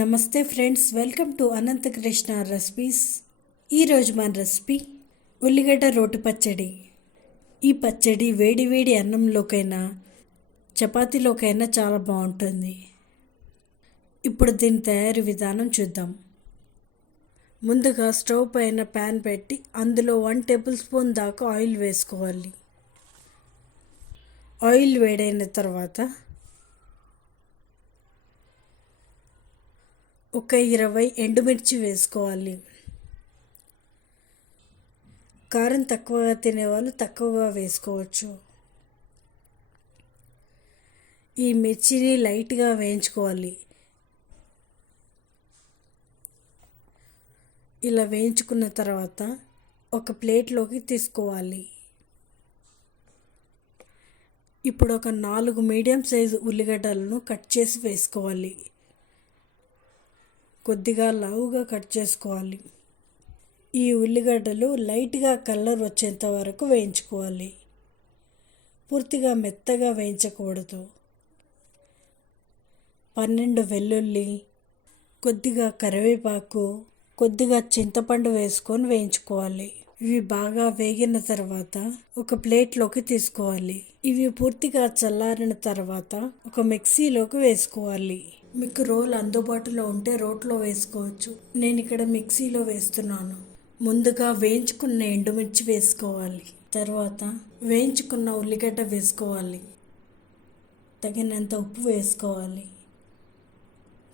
నమస్తే friends welcome to Anantakrishna recipes. ఈరోజు మన రెసిపీ ఉల్లిగడ్డ రోటి పచ్చడి. ఈ పచ్చడి వేడి వేడి అన్నంలోకైనా చపాతీలోకైనా చాలా బాగుంటుంది. ఇప్పుడు దీని తయారీ విధానం చూద్దాం. ముందుగా స్టవ్ పైన ప్యాన్ పెట్టి అందులో వన్ టేబుల్ స్పూన్ దాకా ఆయిల్ వేసుకోవాలి. ఆయిల్ వేడైన తర్వాత ఒక ఇరవై ఎండుమిర్చి వేసుకోవాలి. కారం తక్కువగా తినేవాళ్ళు తక్కువగా వేసుకోవచ్చు. ఈ మిర్చిని లైట్గా వేయించుకోవాలి. ఇలా వేయించుకున్న తర్వాత ఒక ప్లేట్లోకి తీసుకోవాలి. ఇప్పుడు ఒక నాలుగు మీడియం సైజు ఉల్లిగడ్డలను కట్ చేసి వేసుకోవాలి. కొద్దిగా లావుగా కట్ చేసుకోవాలి. ఈ ఉల్లిగడ్డలు లైట్గా కలర్ వచ్చేంత వరకు వేయించుకోవాలి. పూర్తిగా మెత్తగా వేయించకూడదు. పన్నెండు వెల్లుల్లి కొద్దిగా కరివేపాకు కొద్దిగా చింతపండు వేసుకొని వేయించుకోవాలి. ఇవి బాగా వేగిన తర్వాత ఒక ప్లేట్లోకి తీసుకోవాలి. ఇవి పూర్తిగా చల్లారిన తర్వాత ఒక మిక్సీలోకి వేసుకోవాలి. మీకు రోల్ అందుబాటులో ఉంటే రోట్లో వేసుకోవచ్చు. నేను ఇక్కడ మిక్సీలో వేస్తున్నాను. ముందుగా వేయించుకున్న ఎండుమిర్చి వేసుకోవాలి. తర్వాత వేయించుకున్న ఉల్లిగడ్డ వేసుకోవాలి. తగినంత ఉప్పు వేసుకోవాలి.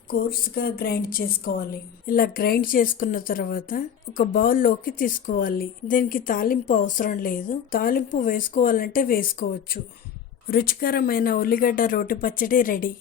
కోర్స్గా గ్రైండ్ చేసుకోవాలి. ఇలా గ్రైండ్ చేసుకున్న తర్వాత ఒక బౌల్లోకి తీసుకోవాలి. దీనికి తాలింపు అవసరం లేదు. తాలింపు వేసుకోవాలంటే వేసుకోవచ్చు. రుచికరమైన ఉల్లిగడ్డ రోటి పచ్చడి రెడీ.